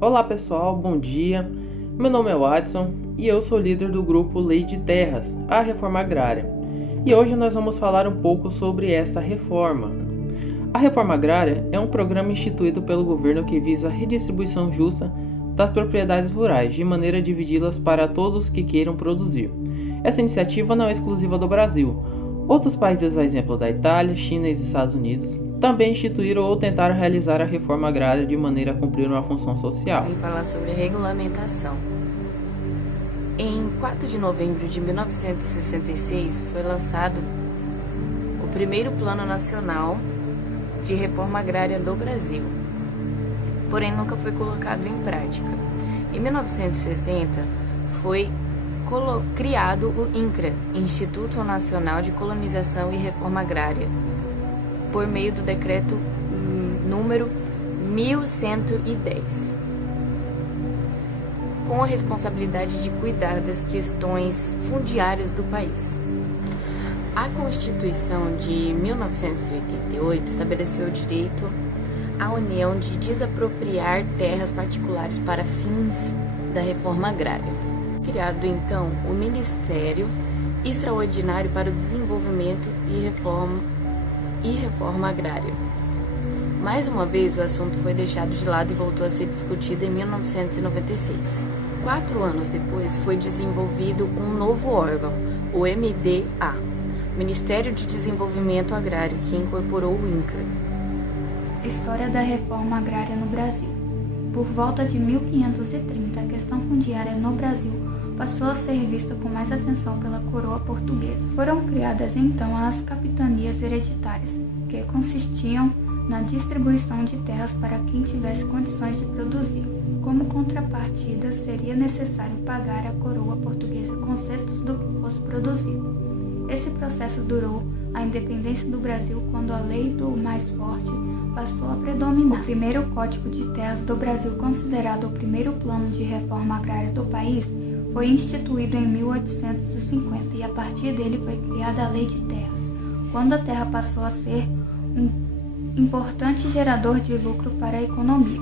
Olá pessoal, bom dia. Meu nome é Watson e eu sou líder do grupo Lei de Terras, a Reforma Agrária. E hoje nós vamos falar um pouco sobre essa reforma. A Reforma Agrária é um programa instituído pelo governo que visa a redistribuição justa das propriedades rurais, de maneira a dividi-las para todos que queiram produzir. Essa iniciativa não é exclusiva do Brasil. Outros países, a exemplo da Itália, China e Estados Unidos, também instituíram ou tentaram realizar a reforma agrária de maneira a cumprir uma função social. Vou falar sobre regulamentação. Em 4 de novembro de 1966 foi lançado o primeiro Plano Nacional de Reforma Agrária do Brasil, porém nunca foi colocado em prática. Em 1960 foi criado o INCRA, Instituto Nacional de Colonização e Reforma Agrária, por meio do decreto número 1110, com a responsabilidade de cuidar das questões fundiárias do país. A Constituição de 1988 estabeleceu o direito à União de desapropriar terras particulares para fins da reforma agrária. Criado então o Ministério Extraordinário para o Desenvolvimento e Reforma Agrária. Mais uma vez o assunto foi deixado de lado e voltou a ser discutido em 1996. 4 anos depois foi desenvolvido um novo órgão, o MDA, Ministério de Desenvolvimento Agrário, que incorporou o INCRA. História da reforma agrária no Brasil. Por volta de 1530, a questão fundiária no Brasil passou a ser vista com mais atenção pela coroa portuguesa. Foram criadas então as capitanias hereditárias, que consistiam na distribuição de terras para quem tivesse condições de produzir. Como contrapartida, seria necessário pagar à coroa portuguesa concessos do que fosse produzido. Esse processo durou a independência do Brasil, quando a lei do mais forte passou a predominar. O primeiro Código de Terras do Brasil, considerado o primeiro plano de reforma agrária do país, foi instituído em 1850 e a partir dele foi criada a Lei de Terras, quando a terra passou a ser um importante gerador de lucro para a economia.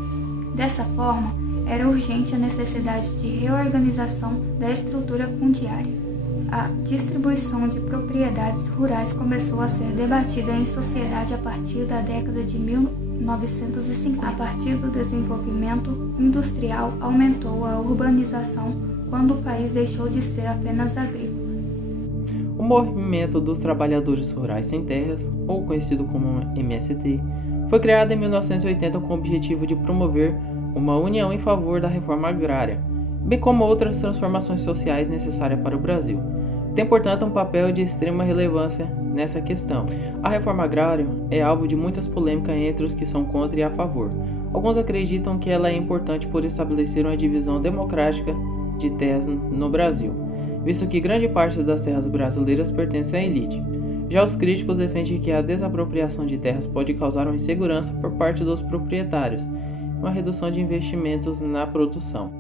Dessa forma, era urgente a necessidade de reorganização da estrutura fundiária. A distribuição de propriedades rurais começou a ser debatida em sociedade a partir da década de 1950. A partir do desenvolvimento industrial, aumentou a urbanização quando o país deixou de ser apenas agrícola. O Movimento dos Trabalhadores Rurais Sem Terras, ou conhecido como MST, foi criado em 1980 com o objetivo de promover uma união em favor da reforma agrária, bem como outras transformações sociais necessárias para o Brasil. Tem, portanto, um papel de extrema relevância nessa questão. A reforma agrária é alvo de muitas polêmicas entre os que são contra e a favor. Alguns acreditam que ela é importante por estabelecer uma divisão democrática de terras no Brasil, visto que grande parte das terras brasileiras pertence à elite. Já os críticos defendem que a desapropriação de terras pode causar uma insegurança por parte dos proprietários, uma redução de investimentos na produção.